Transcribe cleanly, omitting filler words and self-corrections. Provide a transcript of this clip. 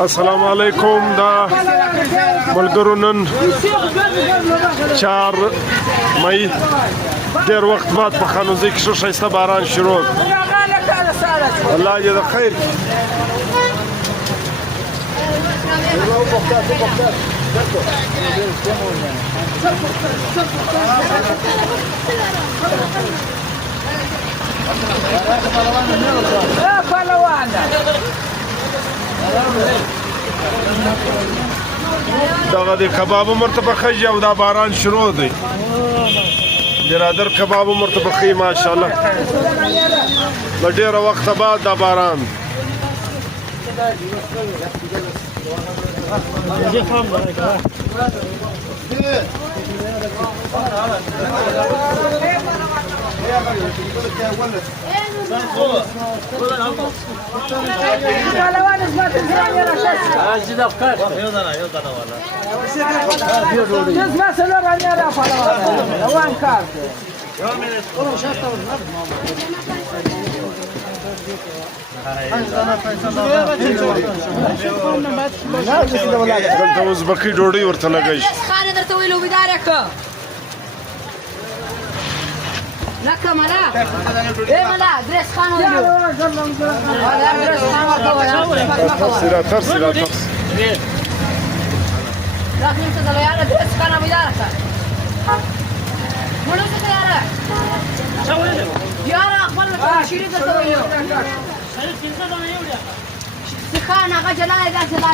السلام علیکم. دا ملګرو نن 4 مئی ډېر وخت بعد په خانوزۍ کې ښه ښایسته باران شروع. الله دې د خیر. دغه د کباب مرتبه خیږي او دا باران شروع دی. برادر کباب مرتبه خی ماشاءالله له ډېره وخته بعد دا باران. دلته ازبکي ډوډۍ ورته لګی. لکه ملا ملا درس خان ویلو سیرا ترس لكن انت لو يالا درس خان ویدارك مولو ته یاره یاره خپل شيري ته ویلو شيري څنګه دا نه یوړیا څخه نه غجلا دا څه لا